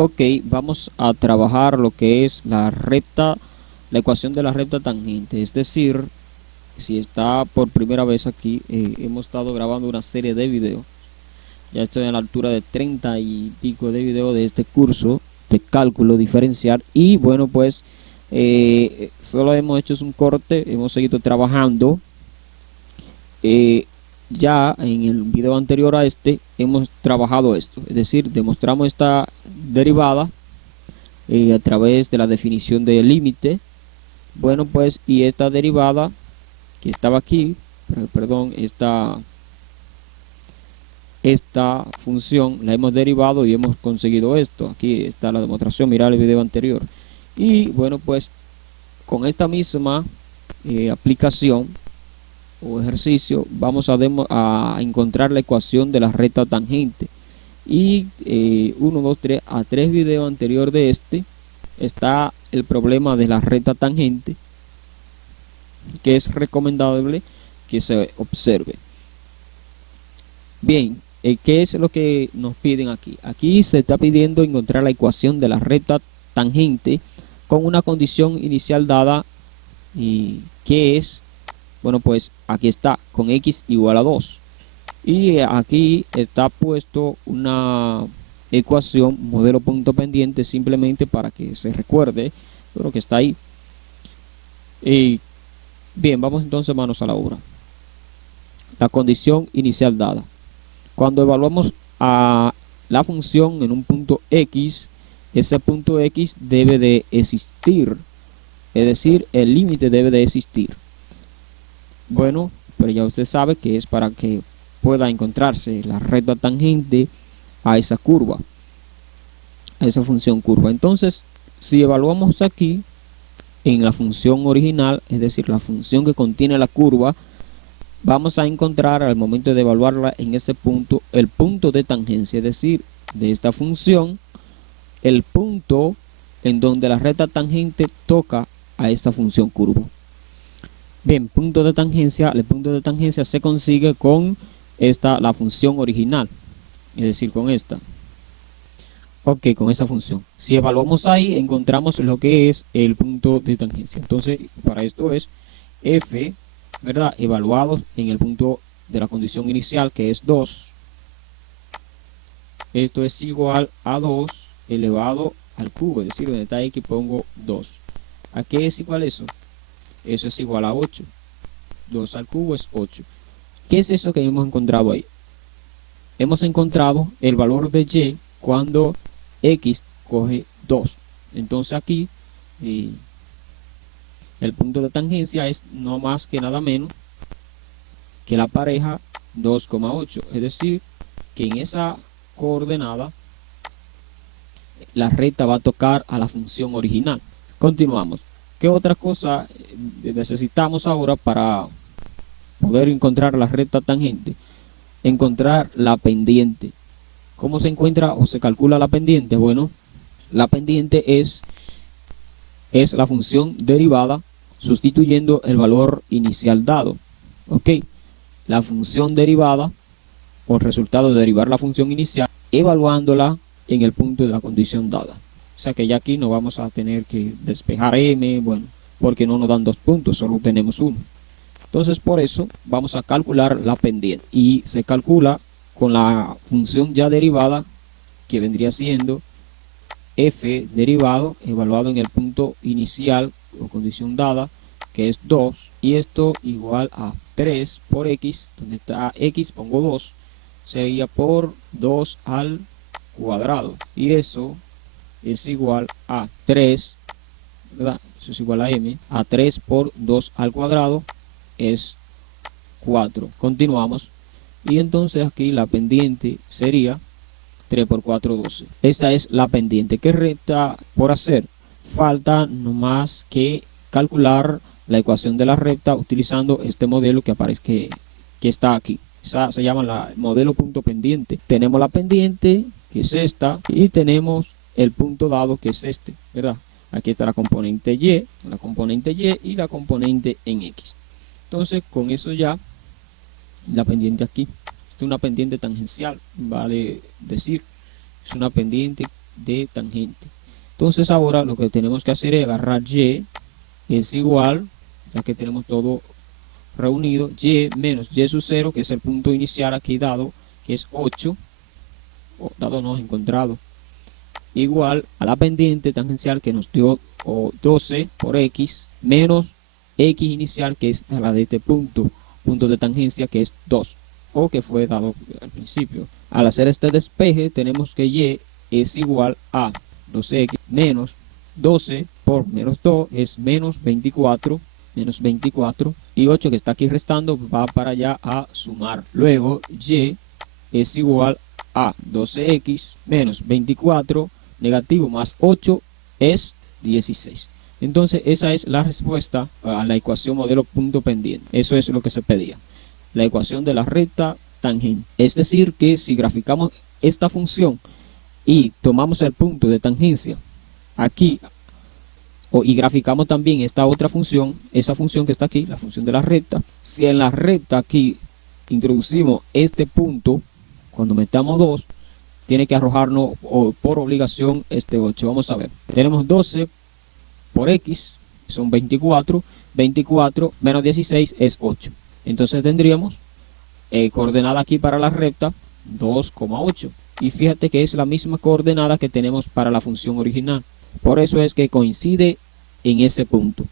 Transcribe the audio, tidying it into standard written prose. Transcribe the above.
Ok, vamos a trabajar lo que es la recta, la ecuación de la recta tangente. Es decir, si está por primera vez aquí, hemos estado grabando una serie de videos. Ya estoy a la altura de 30 y pico de videos de este curso de cálculo diferencial. Y bueno, pues solo hemos hecho un corte, hemos seguido trabajando. Eh, ya en el video anterior a este hemos trabajado esto, es decir, demostramos esta derivada a través de la definición del límite. Bueno, pues, y esta derivada que estaba aquí, perdón, esta función la hemos derivado y hemos conseguido esto. Aquí está la demostración, mirar el video anterior. Y bueno, pues con esta misma aplicación o ejercicio vamos a encontrar la ecuación de la recta tangente. Y 1, 2, 3, a 3 videos anterior de este está el problema de la recta tangente, que es recomendable que se observe. Bien, ¿qué es lo que nos piden aquí? Aquí se está pidiendo encontrar la ecuación de la recta tangente con una condición inicial dada, y que es, bueno, pues aquí está, con x igual a 2. Y aquí está puesto una ecuación modelo punto pendiente, simplemente para que se recuerde lo que está ahí. Y bien, vamos entonces manos a la obra. La condición inicial dada. Cuando evaluamos a la función en un punto x, ese punto x debe de existir, es decir, el límite debe de existir. Bueno, pero ya usted sabe que es para que pueda encontrarse la recta tangente a esa curva, a esa función curva. Entonces, si evaluamos aquí en la función original, es decir, la función que contiene la curva, vamos a encontrar al momento de evaluarla en ese punto el punto de tangencia, es decir, de esta función, el punto en donde la recta tangente toca a esta función curva. Bien, punto de tangencia, el punto de tangencia se consigue con la función original, es decir, con esta. Ok, con esa función. Si evaluamos ahí, encontramos lo que es el punto de tangencia. Entonces, para esto es f, ¿verdad? Evaluados en el punto de la condición inicial, que es 2. Esto es igual a 2 elevado al cubo, es decir, donde está x pongo 2. ¿A qué es igual eso? Eso es igual a 8. 2 al cubo es 8. ¿Qué es eso que hemos encontrado ahí? Hemos encontrado el valor de y cuando x coge 2. Entonces aquí el punto de tangencia es no más que nada menos que la pareja 2,8. Es decir, que en esa coordenada la recta va a tocar a la función original. Continuamos. ¿Qué otra cosa necesitamos ahora para poder encontrar la recta tangente? Encontrar la pendiente. ¿Cómo se encuentra o se calcula la pendiente? Bueno, la pendiente es la función derivada sustituyendo el valor inicial dado. Ok, la función derivada o el resultado de derivar la función inicial evaluándola en el punto de la condición dada. O sea que ya aquí no vamos a tener que despejar m, bueno, porque no nos dan 2 puntos, solo tenemos uno. Entonces por eso vamos a calcular la pendiente y se calcula con la función ya derivada, que vendría siendo f derivado evaluado en el punto inicial o condición dada, que es 2, y esto igual a 3 por x, donde está x pongo 2, sería por 2 al cuadrado, y eso es igual a 3, ¿verdad? Eso es igual a m, a 3 por 2 al cuadrado es 4. Continuamos, y entonces aquí la pendiente sería 3 por 4, 12. Esta es la pendiente. ¿Qué resta por hacer? Falta nomás que calcular la ecuación de la recta utilizando este modelo que aparece, que está aquí. Esa se llama el modelo punto pendiente. Tenemos la pendiente, que es esta, y tenemos el punto dado, que es este, ¿verdad? Aquí está la componente y y la componente en x. Entonces, con eso ya, la pendiente aquí es una pendiente tangencial, vale decir, es una pendiente de tangente. Entonces ahora lo que tenemos que hacer es agarrar y es igual, ya que tenemos todo reunido, y menos y sub 0, que es el punto inicial aquí dado, que es 8, dado no encontrado, igual a la pendiente tangencial que nos dio 12 por x, menos x inicial, que es la de este punto de tangencia, que es 2, o que fue dado al principio. Al hacer este despeje tenemos que y es igual a 12x menos 12 por menos 2 es menos 24, y 8 que está aquí restando va para allá a sumar. Luego y es igual a 12x menos 24 negativo más 8 es 16. Entonces esa es la respuesta a la ecuación modelo punto pendiente. Eso es lo que se pedía, la ecuación de la recta tangente. Es decir que si graficamos esta función y tomamos el punto de tangencia aquí y graficamos también esta otra función, esa función que está aquí, la función de la recta, si en la recta aquí introducimos este punto, cuando metamos 2, tiene que arrojarnos por obligación este 8. Vamos a ver, tenemos 12 por x, son 24, 24 menos 16 es 8. Entonces tendríamos coordenada aquí para la recta 2,8. Y fíjate que es la misma coordenada que tenemos para la función original. Por eso es que coincide en ese punto.